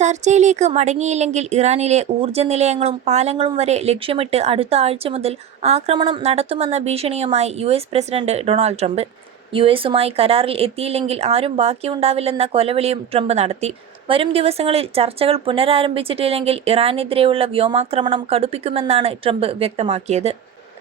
ചർച്ചയിലേക്ക് മടങ്ങിയില്ലെങ്കിൽ ഇറാനിലെ ഊർജ്ജ നിലയങ്ങളും പാലങ്ങളും വരെ ലക്ഷ്യമിട്ട് അടുത്ത ആഴ്ച മുതൽ ആക്രമണം നടത്തുമെന്ന ഭീഷണിയുമായി യുഎസ് പ്രസിഡന്റ് ഡൊണാൾഡ് ട്രംപ്. യുഎസുമായി കരാറിൽ എത്തിയില്ലെങ്കിൽ ആരും ബാക്കിയുണ്ടാവില്ലെന്ന കൊലവിളിയും ട്രംപ് നടത്തി. വരും ദിവസങ്ങളിൽ ചർച്ചകൾ പുനരാരംഭിച്ചിട്ടില്ലെങ്കിൽ ഇറാനെതിരെയുള്ള വ്യോമാക്രമണം കടുപ്പിക്കുമെന്നാണ് ട്രംപ് വ്യക്തമാക്കിയത്.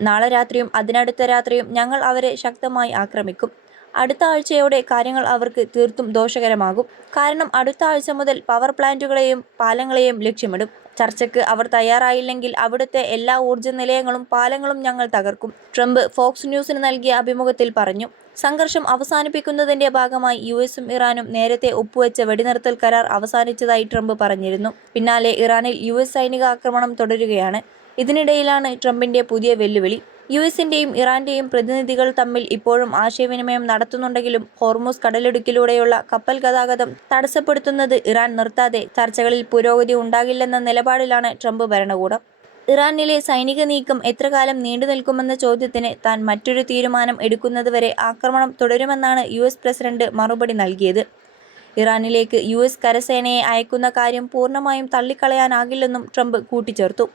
നാളെ രാത്രിയും അതിനടുത്ത രാത്രിയും ഞങ്ങൾ അവരെ ശക്തമായി ആക്രമിക്കും. അടുത്ത ആഴ്ചയോടെ കാര്യങ്ങൾ അവർക്ക് തീർത്തും ദോഷകരമാകും. കാരണം അടുത്ത ആഴ്ച മുതൽ പവർ പ്ലാന്റുകളെയും പാലങ്ങളെയും ലക്ഷ്യമിടും. ചർച്ചയ്ക്ക് അവർ തയ്യാറായില്ലെങ്കിൽ അവിടുത്തെ എല്ലാ ഊർജ്ജ നിലയങ്ങളും പാലങ്ങളും ഞങ്ങൾ തകർക്കും, ട്രംപ് ഫോക്സ് ന്യൂസിന് നൽകിയ അഭിമുഖത്തിൽ പറഞ്ഞു. സംഘർഷം അവസാനിപ്പിക്കുന്നതിന്റെ ഭാഗമായി യുഎസും ഇറാനും നേരത്തെ ഒപ്പുവെച്ച വെടിനിർത്തൽ കരാർ അവസാനിച്ചതായി ട്രംപ് പറഞ്ഞിരുന്നു. പിന്നാലെ ഇറാനിൽ യുഎസ് സൈനിക ആക്രമണം തുടരുകയാണ്. ഇതിനിടയിലാണ് ട്രംപിന്റെ പുതിയ വെല്ലുവിളി. യുഎസിന്റെയും ഇറാന്റെയും പ്രതിനിധികൾ തമ്മിൽ ഇപ്പോഴും ആശയവിനിമയം നടത്തുന്നുണ്ടെങ്കിലും ഹോർമുസ് കടലിടുക്കിലൂടെയുള്ള കപ്പൽ ഗതാഗതം തടസ്സപ്പെടുത്തുന്നത് ഇറാൻ നിർത്താതെ ചർച്ചകളിൽ പുരോഗതി ഉണ്ടാകില്ലെന്ന നിലപാടിലാണ് ട്രംപ് ഭരണകൂടം. ഇറാനിലെ സൈനിക നീക്കം എത്രകാലം നീണ്ടുനിൽക്കുമെന്ന ചോദ്യത്തിന് താൻ മറ്റൊരു തീരുമാനം എടുക്കുന്നതുവരെ ആക്രമണം തുടരുമെന്നാണ് യുഎസ് പ്രസിഡന്റ് മറുപടി നൽകിയത്. ഇറാനിലേക്ക് യുഎസ് കരസേനയെ അയക്കുന്ന കാര്യം പൂർണ്ണമായും തള്ളിക്കളയാനാകില്ലെന്നും ട്രംപ് കൂട്ടിച്ചേർത്തു.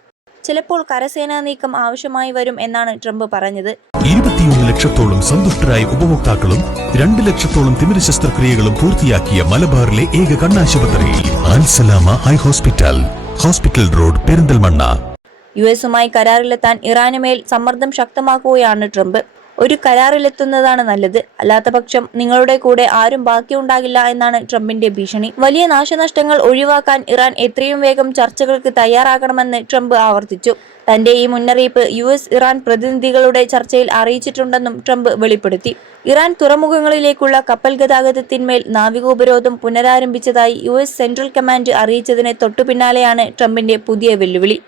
ചിലപ്പോൾ കരസേനാ നീക്കം ആവശ്യമായി വരും എന്നാണ് ട്രംപ് പറഞ്ഞത്. 21 ലക്ഷത്തോളം സന്തുഷ്ടരായ ഉപഭോക്താക്കളും 2 ലക്ഷത്തോളം തിമിര ശസ്ത്രക്രിയകളും പൂർത്തിയാക്കിയ മലബാറിലെ ഏക കണ്ണാശുപത്രി Alsalama eye hospital, hospital road, Perinthalmanna. യുഎസുമായി കരാറിലെത്താൻ ഇറാനുമേൽ സമ്മർദ്ദം ശക്തമാക്കുകയാണ് ട്രംപ്. ഒരു കരാറിലെത്തുന്നതാണ് നല്ലത്, അല്ലാത്തപക്ഷം നിങ്ങളുടെ കൂടെ ആരും ബാക്കിയുണ്ടാകില്ല എന്നാണ് ട്രംപിന്റെ ഭീഷണി. വലിയ നാശനഷ്ടങ്ങൾ ഒഴിവാക്കാൻ ഇറാൻ എത്രയും വേഗം ചർച്ചകൾക്ക് തയ്യാറാകണമെന്ന് ട്രംപ് ആവർത്തിച്ചു. തന്റെ ഈ മുന്നറിയിപ്പ് യുഎസ് ഇറാൻ പ്രതിനിധികളുടെ ചർച്ചയിൽ അറിയിച്ചിട്ടുണ്ടെന്നും ട്രംപ് വെളിപ്പെടുത്തി. ഇറാൻ തുറമുഖങ്ങളിലേക്കുള്ള കപ്പൽ ഗതാഗതത്തിന്മേൽ നാവികോപരോധം പുനരാരംഭിച്ചതായി യുഎസ് സെൻട്രൽ കമാൻഡ് അറിയിച്ചതിന് തൊട്ടുപിന്നാലെയാണ് ട്രംപിന്റെ പുതിയ വെല്ലുവിളി.